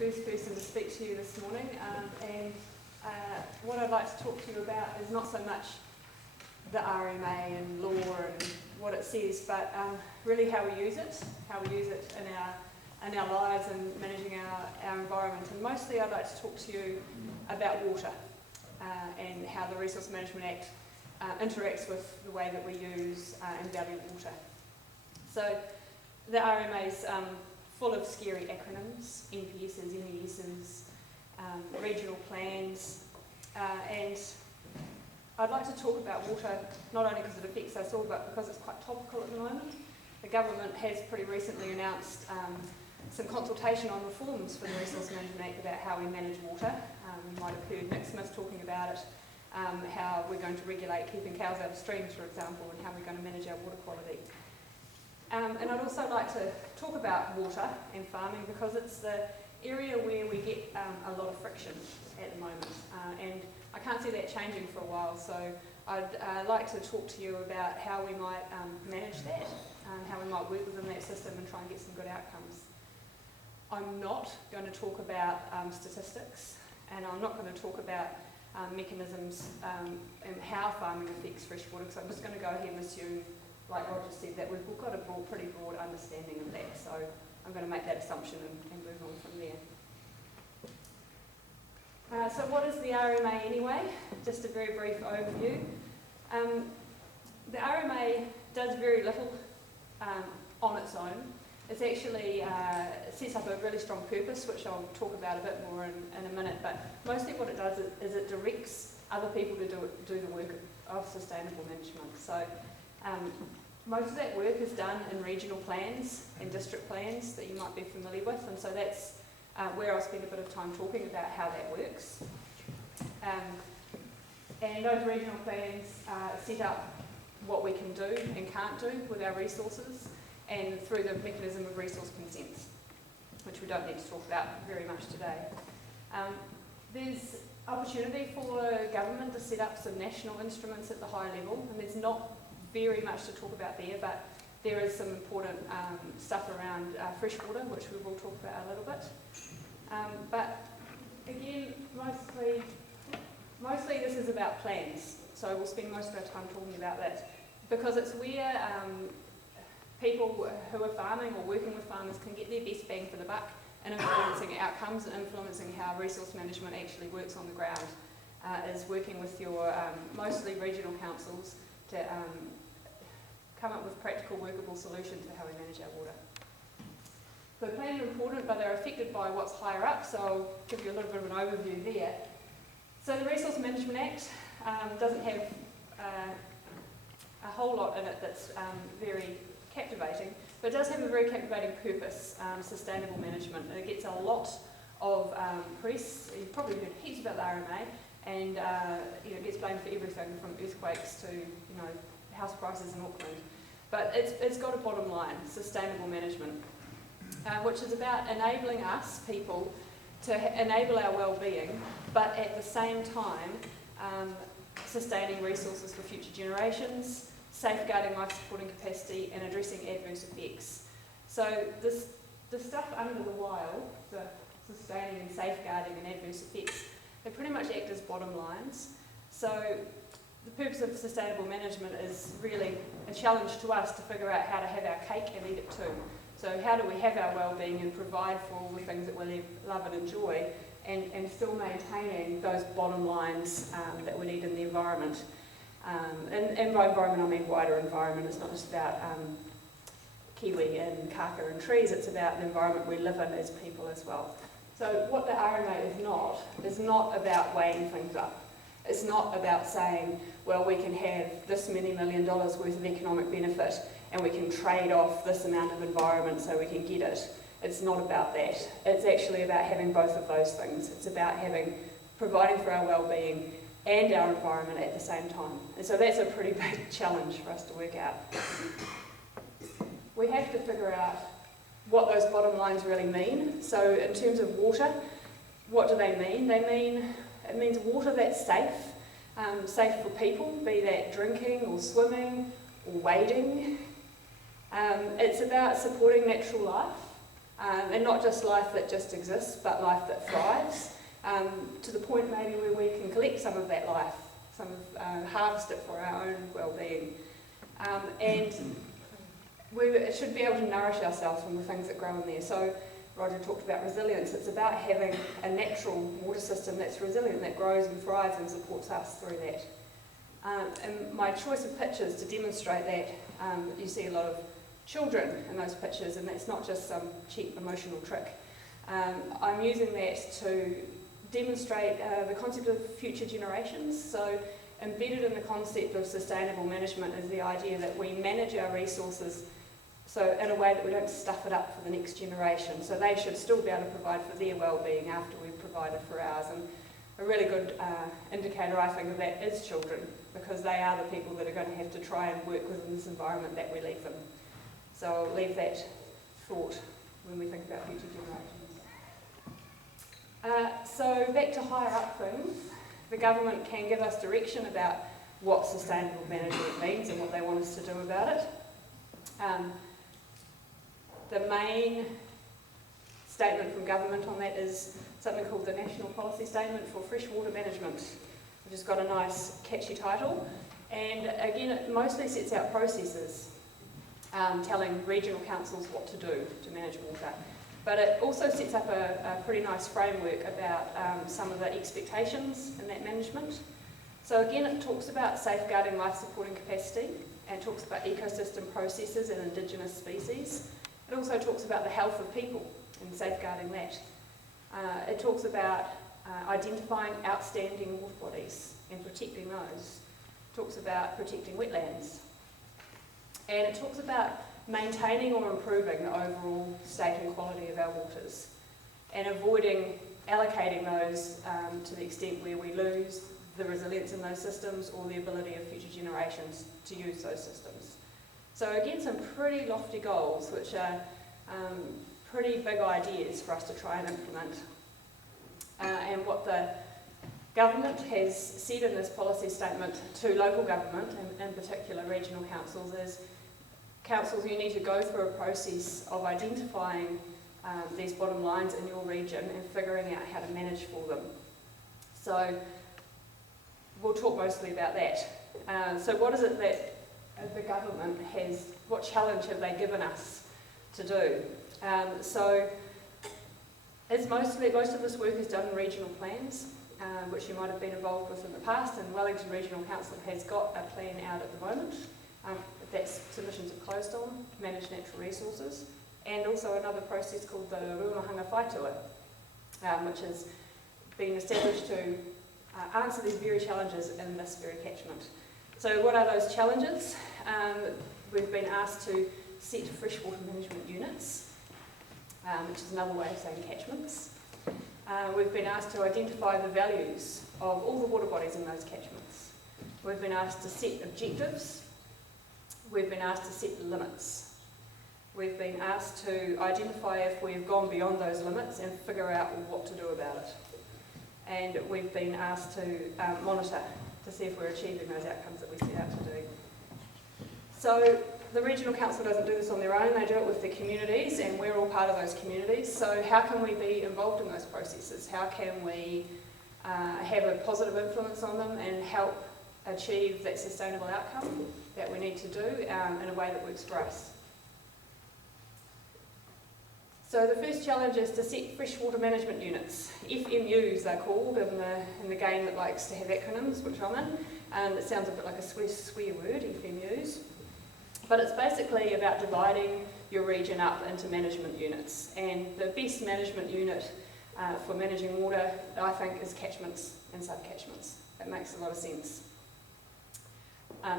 first person to speak to you this morning, and what I'd like to talk to you about is not so much the RMA and law and what it says, but really how we use it in our lives and managing our environment. And mostly I'd like to talk to you about water and how the Resource Management Act interacts with the way that we use and value water. So the RMA's full of scary acronyms, NPSs, MESs, regional plans, and I'd like to talk about water not only because it affects us all, but because it's quite topical at the moment. The government has pretty recently announced some consultation on reforms for the Resource Management Act about how we manage water. You might have heard Nick Smith talking about it, how we're going to regulate keeping cows out of streams, for example, and how we're going to manage our water quality. And I'd also like to talk about water and farming because it's the area where we get a lot of friction at the moment, and I can't see that changing for a while, so I'd like to talk to you about how we might manage that, how we might work within that system and try and get some good outcomes. I'm not going to talk about statistics, and I'm not going to talk about mechanisms and how farming affects freshwater, because I'm just going to go ahead and assume, like Roger said, that we've got a pretty broad understanding of that, so I'm going to make that assumption and move on from there. So what is the RMA anyway? Just a very brief overview. The RMA does very little on its own. It's actually sets up a really strong purpose, which I'll talk about a bit more in a minute, but mostly what it does is it directs other people to do the work of sustainable management. So most of that work is done in regional plans and district plans that you might be familiar with, and so that's where I'll spend a bit of time talking about how that works. And those regional plans set up what we can do and can't do with our resources, and through the mechanism of resource consents, which we don't need to talk about very much today. There's opportunity for government to set up some national instruments at the high level, and there's not very much to talk about there, but there is some important stuff around freshwater, which we will talk about a little bit. But again, mostly this is about plans, so we'll spend most of our time talking about that, because it's where people who are farming or working with farmers can get their best bang for the buck in influencing outcomes and influencing how resource management actually works on the ground, is working with your mostly regional councils to come up with practical, workable solutions for how we manage our water. So plans are important, but they're affected by what's higher up, so I'll give you a little bit of an overview there. So the Resource Management Act doesn't have a whole lot in it that's very captivating, but it does have a very captivating purpose, sustainable management, and it gets a lot of press. You've probably heard heaps about the RMA, and it gets blamed for everything from earthquakes to house prices in Auckland. But it's got a bottom line, sustainable management, which is about enabling us, people, to enable our well-being, but at the same time sustaining resources for future generations, safeguarding life-supporting capacity, and addressing adverse effects. So the stuff under the while, the sustaining and safeguarding and adverse effects, they pretty much act as bottom lines. So the purpose of sustainable management is really a challenge to us to figure out how to have our cake and eat it too. So how do we have our well-being and provide for all the things that we love and enjoy, and still maintaining those bottom lines that we need in the environment. And by environment I mean wider environment. It's not just about kiwi and kaka and trees, it's about the environment we live in as people as well. So what the RMA is not about weighing things up. It's not about saying, well, we can have this many $1 million worth of economic benefit and we can trade off this amount of environment so we can get it. It's not about that. It's actually about having both of those things. It's about providing for our well-being and our environment at the same time. And so that's a pretty big challenge for us to work out. We have to figure out what those bottom lines really mean. So in terms of water, what do they mean? It means water that's safe, safe for people, be that drinking or swimming or wading. It's about supporting natural life, And not just life that just exists, but life that thrives, to the point maybe where we can collect some of that life, harvest it for our own well-being. And we should be able to nourish ourselves from the things that grow in there. So Roger talked about resilience. It's about having a natural water system that's resilient, that grows and thrives and supports us through that. And my choice of pictures to demonstrate that, you see a lot of children in those pictures, and that's not just some cheap emotional trick. I'm using that to demonstrate the concept of future generations. So embedded in the concept of sustainable management is the idea that we manage our resources so in a way that we don't stuff it up for the next generation. So they should still be able to provide for their well-being after we've provided for ours. And a really good indicator, I think, of that is children, because they are the people that are going to have to try and work within this environment that we leave them. So I'll leave that thought when we think about future generations. So back to higher up things, the government can give us direction about what sustainable management means and what they want us to do about it. The main statement from government on that is something called the National Policy Statement for Freshwater Management, which has got a nice catchy title, and again it mostly sets out processes, telling regional councils what to do to manage water. But it also sets up a pretty nice framework about some of the expectations in that management. So again, it talks about safeguarding life supporting capacity, and it talks about ecosystem processes and indigenous species. It also talks about the health of people and safeguarding that. It talks about identifying outstanding water bodies and protecting those. It talks about protecting wetlands. And it talks about maintaining or improving the overall state and quality of our waters, and avoiding allocating those to the extent where we lose the resilience in those systems or the ability of future generations to use those systems. So again, some pretty lofty goals, which are pretty big ideas for us to try and implement. And what the government has said in this policy statement to local government, and in particular regional councils, is councils, you need to go through a process of identifying these bottom lines in your region and figuring out how to manage for them. So we'll talk mostly about that. So what is it that the government has, what challenge have they given us to do? So it's most of this work is done in regional plans, which you might have been involved with in the past, and Wellington Regional Council has got a plan out at the moment. That's submissions are closed on, to manage natural resources, and also another process called the Rumahanga Whaitua, which has been established to answer these very challenges in this very catchment. So what are those challenges? We've been asked to set freshwater management units, which is another way of saying catchments. We've been asked to identify the values of all the water bodies in those catchments. We've been asked to set objectives. We've been asked to set limits. We've been asked to identify if we've gone beyond those limits and figure out what to do about it. And we've been asked to monitor to see if we're achieving those outcomes that we set out to do. So the Regional Council doesn't do this on their own, they do it with the communities, and we're all part of those communities. So how can we be involved in those processes? How can we have a positive influence on them and help achieve that sustainable outcome that we need to do in a way that works for us? So the first challenge is to set freshwater management units. FMUs they're called in the game that likes to have acronyms, which I'm in. It sounds a bit like a swear word, FMUs. But it's basically about dividing your region up into management units. And the best management unit for managing water, I think, is catchments and sub-catchments. That makes a lot of sense.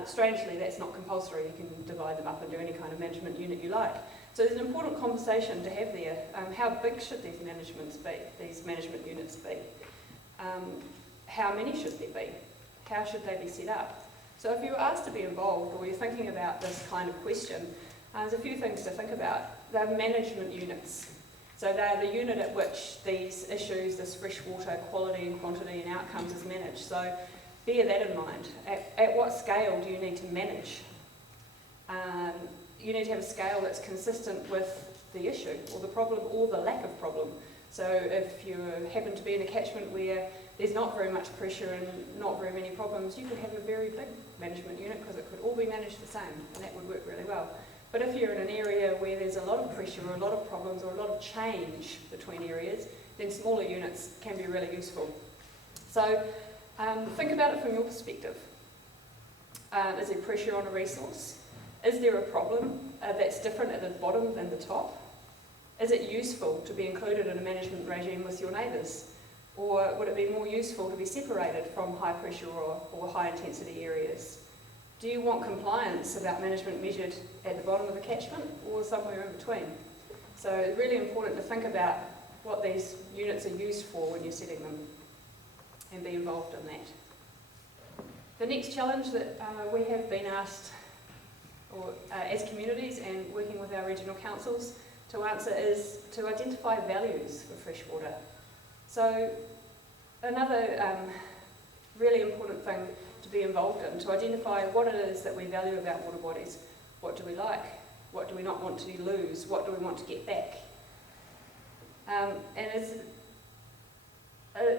Strangely, that's not compulsory. You can divide them up into any kind of management unit you like. So there's an important conversation to have there. How big should these management units be? How many should there be? How should they be set up? So if you were asked to be involved, or you're thinking about this kind of question, there's a few things to think about. They're management units. So they're the unit at which these issues, this freshwater quality and quantity and outcomes is managed. So bear that in mind. At what scale do you need to manage? You need to have a scale that's consistent with the issue or the problem or the lack of problem. So if you happen to be in a catchment where there's not very much pressure and not very many problems, you could have a very big management unit because it could all be managed the same, and that would work really well. But if you're in an area where there's a lot of pressure or a lot of problems or a lot of change between areas, then smaller units can be really useful. So think about it from your perspective. Is there pressure on a resource? Is there a problem that's different at the bottom than the top? Is it useful to be included in a management regime with your neighbours? Or would it be more useful to be separated from high pressure or high intensity areas? Do you want compliance about management measured at the bottom of the catchment or somewhere in between? So it's really important to think about what these units are used for when you're setting them and be involved in that. The next challenge that we have been asked as communities and working with our regional councils to answer is to identify values for freshwater. So another really important thing to be involved in, to identify what it is that we value about water bodies. What do we like? What do we not want to lose? What do we want to get back? And it's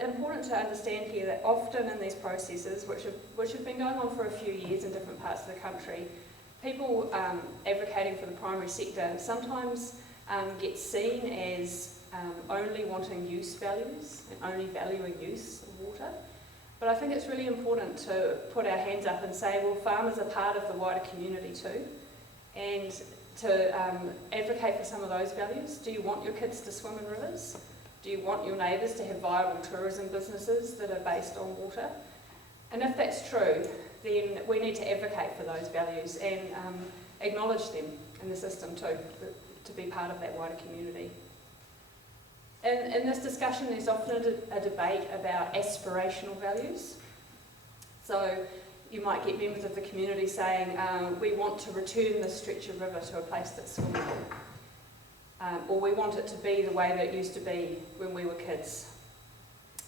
important to understand here that often in these processes, which have been going on for a few years in different parts of the country, people advocating for the primary sector sometimes get seen as only wanting use values and only valuing use of water. But I think it's really important to put our hands up and say, well, farmers are part of the wider community too, and to advocate for some of those values. Do you want your kids to swim in rivers? Do you want your neighbours to have viable tourism businesses that are based on water? And if that's true, then we need to advocate for those values and acknowledge them in the system too, to be part of that wider community. In this discussion, there's often a debate about aspirational values. So you might get members of the community saying, we want to return this stretch of river to a place that's swimmable. Or we want it to be the way that it used to be when we were kids.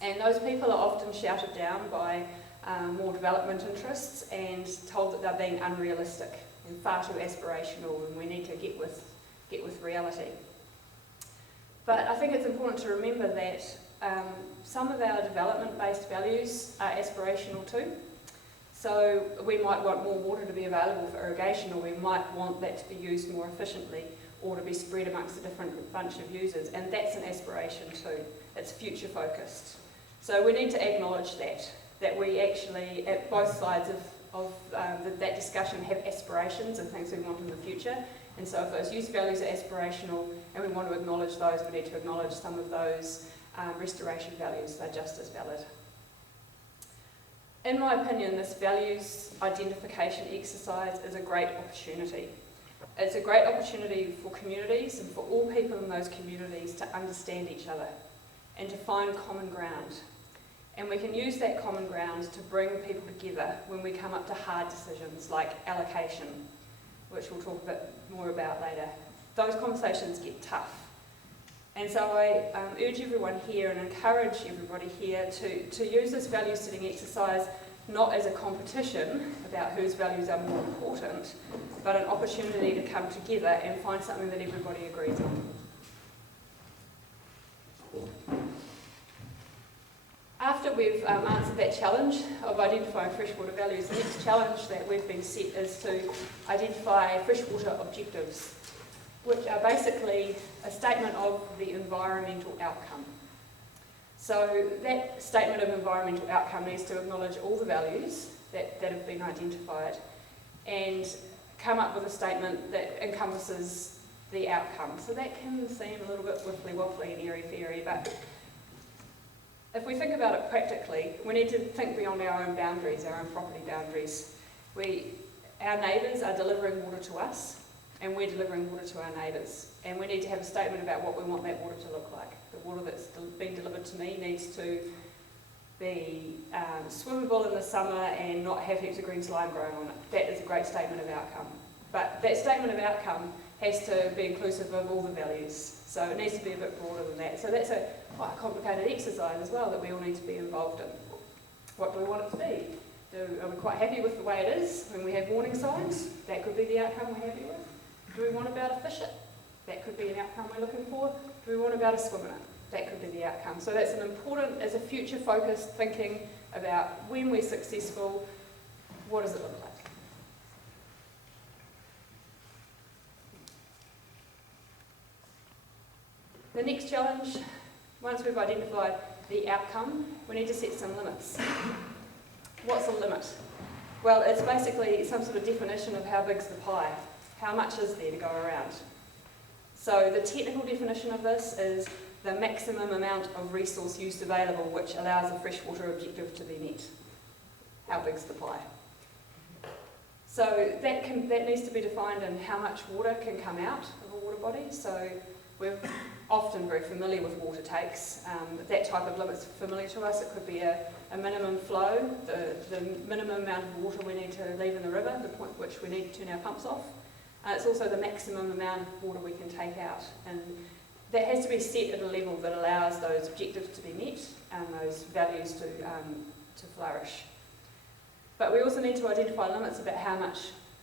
And those people are often shouted down by more development interests and told that they're being unrealistic and far too aspirational, and we need to get with reality. But I think it's important to remember that some of our development-based values are aspirational too. So we might want more water to be available for irrigation, or we might want that to be used more efficiently, or to be spread amongst a different bunch of users, and that's an aspiration too. It's future focused. So we need to acknowledge that we actually, at both sides of that discussion, have aspirations and things we want in the future. And so if those use values are aspirational and we want to acknowledge those, we need to acknowledge some of those restoration values. They're just as valid. In my opinion, this values identification exercise is a great opportunity. It's a great opportunity for communities and for all people in those communities to understand each other and to find common ground. And we can use that common ground to bring people together when we come up to hard decisions like allocation, which we'll talk a bit more about later. Those conversations get tough. And so I urge everyone here and encourage everybody here to use this value setting exercise not as a competition about whose values are more important, but an opportunity to come together and find something that everybody agrees on. After we've answered that challenge of identifying freshwater values, the next challenge that we've been set is to identify freshwater objectives, which are basically a statement of the environmental outcome. So that statement of environmental outcome needs to acknowledge all the values that have been identified and come up with a statement that encompasses the outcome. So that can seem a little bit wibbly-wobbly and airy-fairy, but if we think about it practically, we need to think beyond our own boundaries, our own property boundaries. Our neighbours are delivering water to us, and we're delivering water to our neighbours. And we need to have a statement about what we want that water to look like. The water that's being delivered to me needs to be swimmable in the summer and not have heaps of green slime growing on it. That is a great statement of outcome. But that statement of outcome has to be inclusive of all the values. So it needs to be a bit broader than that. So that's quite a complicated exercise as well that we all need to be involved in. What do we want it to be? Are we quite happy with the way it is when we have warning signs? That could be the outcome we're happy with. Do we want to be able to fish it? That could be an outcome we're looking for. Do we want to be able to swim in it? That could be the outcome. So that's an important, as a future-focused thinking about when we're successful, what does it look like? The next challenge, once we've identified the outcome, we need to set some limits. What's a limit? Well, it's basically some sort of definition of how big's the pie. How much is there to go around? So the technical definition of this is the maximum amount of resource use available which allows a freshwater objective to be met. How big's the pie? So that needs to be defined in how much water can come out of a water body. So we're often very familiar with water takes. That type of limit's familiar to us. It could be a minimum flow, the minimum amount of water we need to leave in the river, the point at which we need to turn our pumps off. It's also the maximum amount of water we can take out. And that has to be set at a level that allows those objectives to be met and those values to flourish. But we also need to identify limits about how much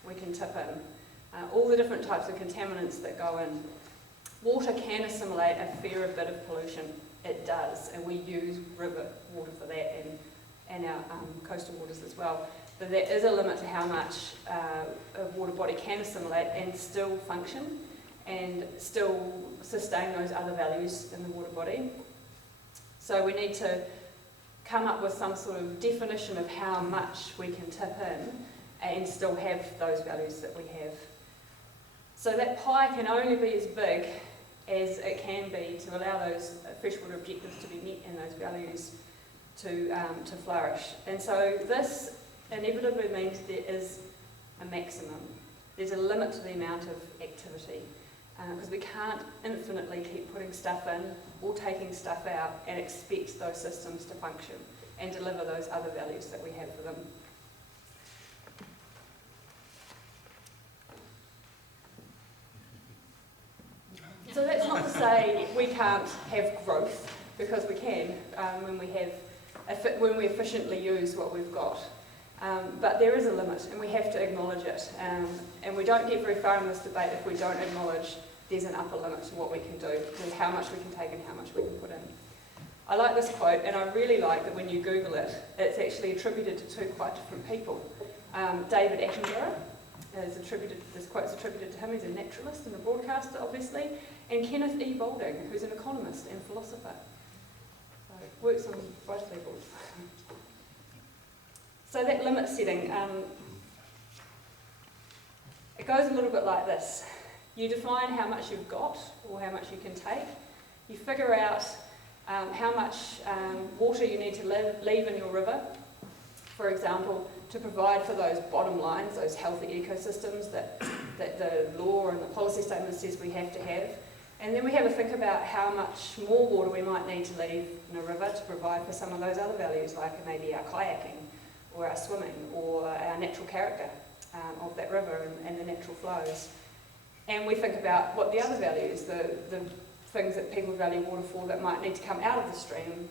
we can tip in. All the different types of contaminants that go in. Water can assimilate a fair bit of pollution. It does, and we use river water for that and our coastal waters as well. But there is a limit to how much a water body can assimilate and still function and still sustain those other values in the water body. So we need to come up with some sort of definition of how much we can tip in and still have those values that we have. So that pie can only be as big as it can be to allow those freshwater objectives to be met and those values to flourish. And so this inevitably means there is a maximum. There's a limit to the amount of activity because we can't infinitely keep putting stuff in or taking stuff out and expect those systems to function and deliver those other values that we have for them. So that's not to say we can't have growth, because we can when we efficiently use what we've got. But there is a limit, and we have to acknowledge it. And we don't get very far in this debate if we don't acknowledge there's an upper limit to what we can do, and how much we can take and how much we can put in. I like this quote, and I really like that when you Google it, it's actually attributed to two quite different people. David Attenborough is attributed, this quote's attributed to him. He's a naturalist and a broadcaster, obviously, and Kenneth E. Boulding, who's an economist and philosopher. So works on both levels. So that limit setting, it goes a little bit like this. You define how much you've got or how much you can take. You figure out how much water you need to leave in your river, for example, to provide for those bottom lines, those healthy ecosystems that the law and the policy statement says we have to have. And then we have a think about how much more water we might need to leave in a river to provide for some of those other values, like maybe our kayaking or our swimming or our natural character of that river and the natural flows. And we think about what the other values, the things that people value water for that might need to come out of the stream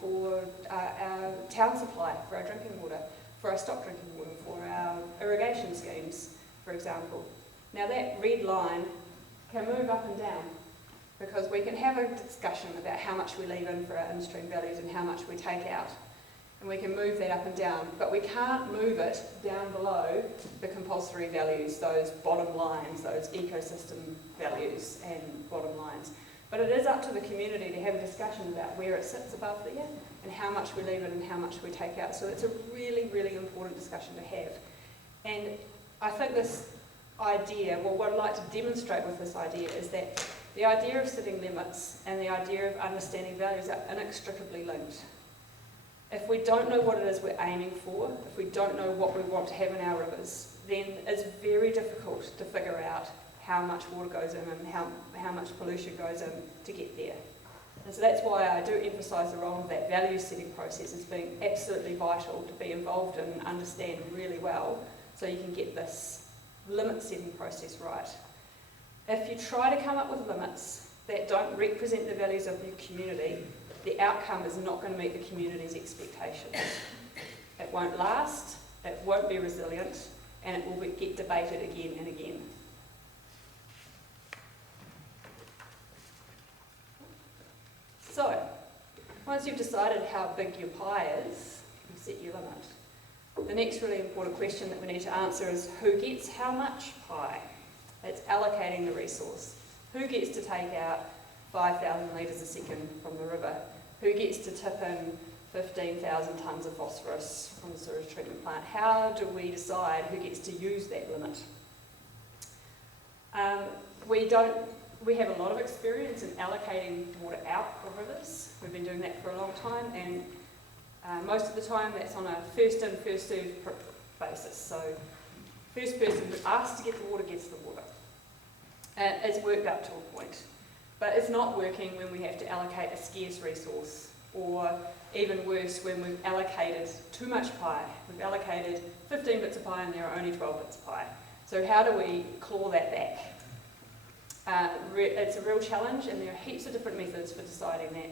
for our town supply, for our drinking water, for our stock drinking water, for our irrigation schemes, for example. Now that red line can move up and down because we can have a discussion about how much we leave in for our in-stream values and how much we take out. And we can move that up and down, but we can't move it down below the compulsory values, those bottom lines, those ecosystem values and bottom lines. But it is up to the community to have a discussion about where it sits above there and how much we leave in and how much we take out. So it's a really, really important discussion to have. And I think this idea, well, what I'd like to demonstrate with this idea is that the idea of setting limits and the idea of understanding values are inextricably linked. If we don't know what it is we're aiming for, if we don't know what we want to have in our rivers, then it's very difficult to figure out how much water goes in and how much pollution goes in to get there. And so that's why I do emphasise the role of that value setting process as being absolutely vital to be involved in and understand really well so you can get this limit setting process right. If you try to come up with limits that don't represent the values of your community, the outcome is not going to meet the community's expectations. It won't last, it won't be resilient, and it will get debated again and again. So, once you've decided how big your pie is, you set your limit. The next really important question that we need to answer is who gets how much pie? It's allocating the resource. Who gets to take out 5,000 litres a second from the river? Who gets to tip in 15,000 tonnes of phosphorus from the sewage treatment plant? How do we decide who gets to use that limit? We have a lot of experience in allocating water out of rivers. We've been doing that for a long time, and most of the time that's on a first in, first served basis. So first person who asks to get the water gets the water. And it's worked up to a point. But it's not working when we have to allocate a scarce resource, or even worse, when we've allocated too much pie. We've allocated 15 bits of pie and there are only 12 bits of pie. So how do we claw that back? It's a real challenge, and there are heaps of different methods for deciding that.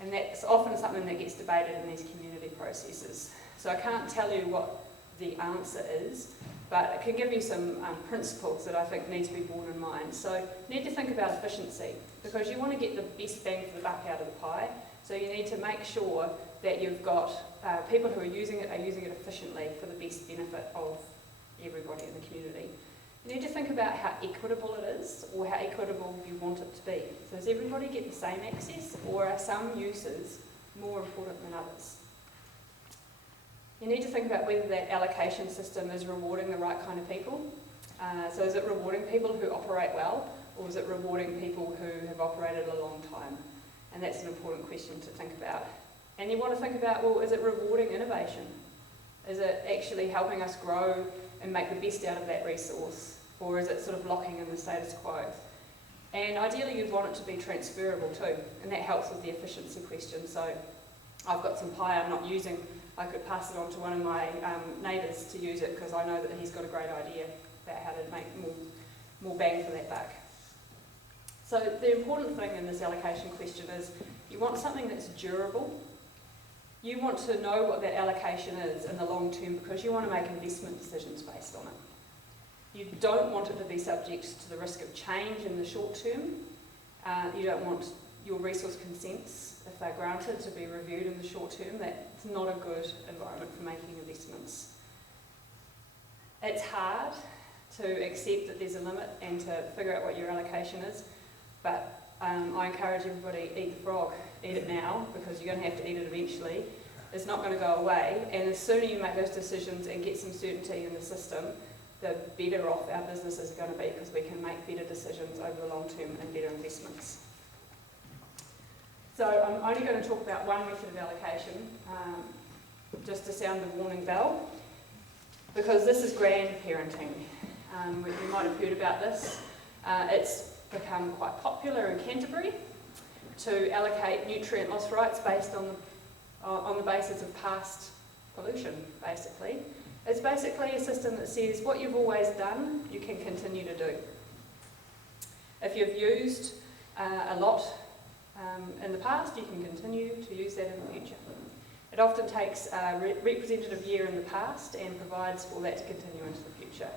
And that's often something that gets debated in these community processes. So I can't tell you what the answer is, but it can give you some principles that I think need to be borne in mind. So you need to think about efficiency, because you want to get the best bang for the buck out of the pie. So you need to make sure that you've got people who are using it efficiently for the best benefit of everybody in the community. You need to think about how equitable it is, or how equitable you want it to be. So does everybody get the same access, or are some uses more important than others? You need to think about whether that allocation system is rewarding the right kind of people. So is it rewarding people who operate well, or is it rewarding people who have operated a long time? And that's an important question to think about. And you want to think about, well, is it rewarding innovation? Is it actually helping us grow and make the best out of that resource? Or is it sort of locking in the status quo? And ideally you'd want it to be transferable too, and that helps with the efficiency question. So I've got some pie I'm not using, I could pass it on to one of my neighbours to use it, because I know that he's got a great idea about how to make more bang for that buck. So the important thing in this allocation question is you want something that's durable. You want to know what that allocation is in the long term, because you want to make investment decisions based on it. You don't want it to be subject to the risk of change in the short term. You don't want your resource consents, if they're granted, to be reviewed in the short term. That's not a good environment for making investments. It's hard to accept that there's a limit and to figure out what your allocation is, but I encourage everybody, eat the frog. Eat it now, because you're going to have to eat it eventually. It's not going to go away, and the sooner you make those decisions and get some certainty in the system, the better off our businesses are going to be, because we can make better decisions over the long term and better investments. So I'm only going to talk about one method of allocation, just to sound the warning bell, because this is grandparenting. You might have heard about this. It's become quite popular in Canterbury to allocate nutrient loss rights based on the basis of past pollution, basically. It's basically a system that says what you've always done, you can continue to do. If you've used a lot in the past, you can continue to use that in the future. It often takes a representative year in the past and provides for that to continue into the future.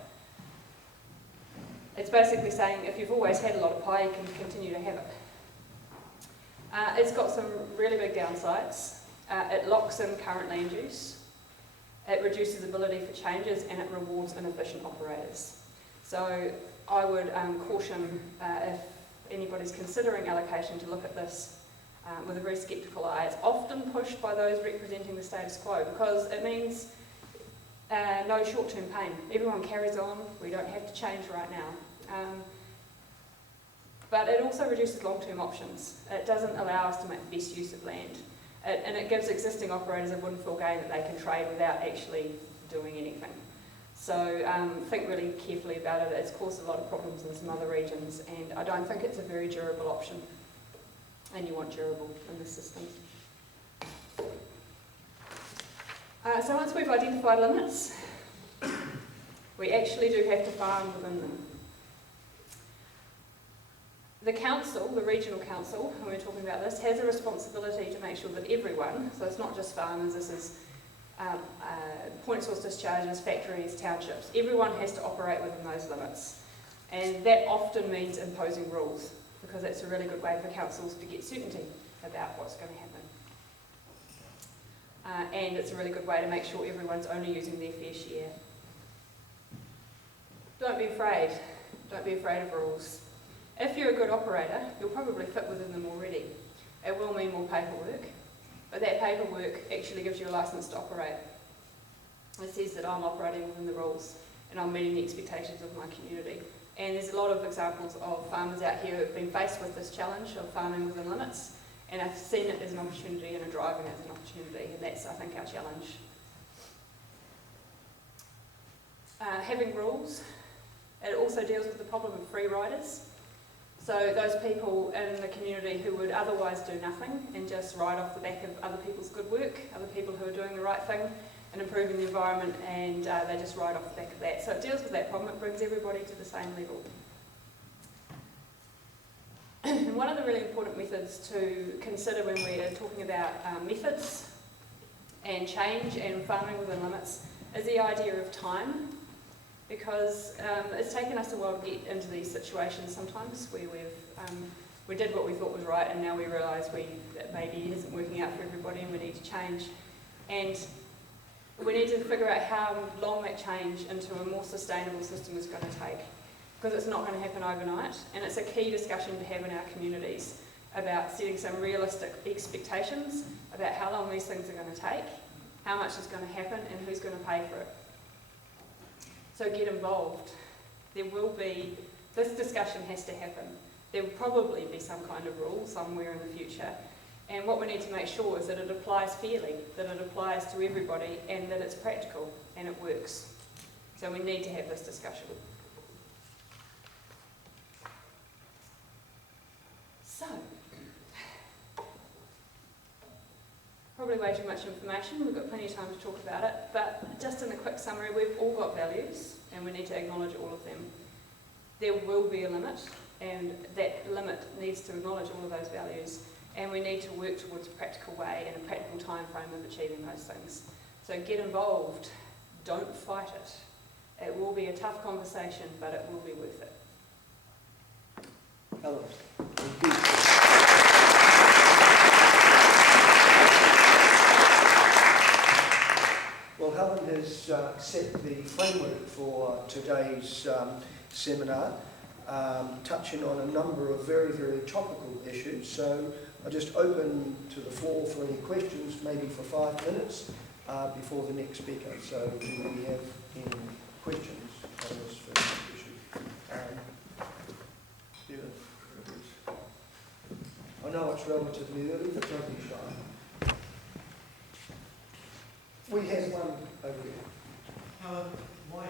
It's basically saying if you've always had a lot of pie, you can continue to have it. It's got some really big downsides. It locks in current land use. It reduces ability for changes, and it rewards inefficient operators. So I would caution if anybody's considering allocation to look at this with a very sceptical eye. It's often pushed by those representing the status quo, because it means no short-term pain. Everyone carries on. We don't have to change right now. But it also reduces long-term options. It doesn't allow us to make the best use of land. And it gives existing operators a windfall gain that they can trade without actually doing anything. So think really carefully about it. It's caused a lot of problems in some other regions, and I don't think it's a very durable option. And you want durable in this system. So once we've identified limits, we actually do have to farm within them. The council, the regional council, when we're talking about this, has a responsibility to make sure that everyone, so it's not just farmers, this is point source discharges, factories, townships, everyone has to operate within those limits. And that often means imposing rules, because that's a really good way for councils to get certainty. about what's going to happen. And it's a really good way to make sure everyone's only using their fair share. Don't be afraid. Don't be afraid of rules. If you're a good operator, you'll probably fit within them already. It will mean more paperwork, but that paperwork actually gives you a licence to operate. It says that I'm operating within the rules and I'm meeting the expectations of my community. And there's a lot of examples of farmers out here who have been faced with this challenge of farming within limits, and I've seen it as an opportunity and are driving it as an opportunity, and that's, I think, our challenge. Having rules, it also deals with the problem of free riders. So those people in the community who would otherwise do nothing and just ride off the back of other people's good work, other people who are doing the right thing and improving the environment, and they just ride off the back of that. So it deals with that problem, it brings everybody to the same level. One of the really important methods to consider when we're talking about methods and change and farming within limits is the idea of time, because it's taken us a while to get into these situations sometimes where we did what we thought was right and now we realise that maybe it isn't working out for everybody and we need to change. And we need to figure out how long that change into a more sustainable system is going to take, because it's not going to happen overnight, and it's a key discussion to have in our communities about setting some realistic expectations about how long these things are going to take, how much is going to happen, and who's going to pay for it. So get involved. This discussion has to happen. There will probably be some kind of rule somewhere in the future, and what we need to make sure is that it applies fairly, that it applies to everybody, and that it's practical and it works. So we need to have this discussion. So, probably way too much information, we've got plenty of time to talk about it, but just in a quick summary, we've all got values and we need to acknowledge all of them. There will be a limit, and that limit needs to acknowledge all of those values, and we need to work towards a practical way and a practical time frame of achieving those things. So get involved, don't fight it. It will be a tough conversation, but it will be worth it. Helen, thank you. Well, Helen has set the framework for today's seminar, touching on a number of very, very topical issues. So I'll just open to the floor for any questions, maybe for 5 minutes before the next speaker. So do we have any questions on this first issue? Stephen? I know it's relatively early, but don't be shy. We have one over there. Why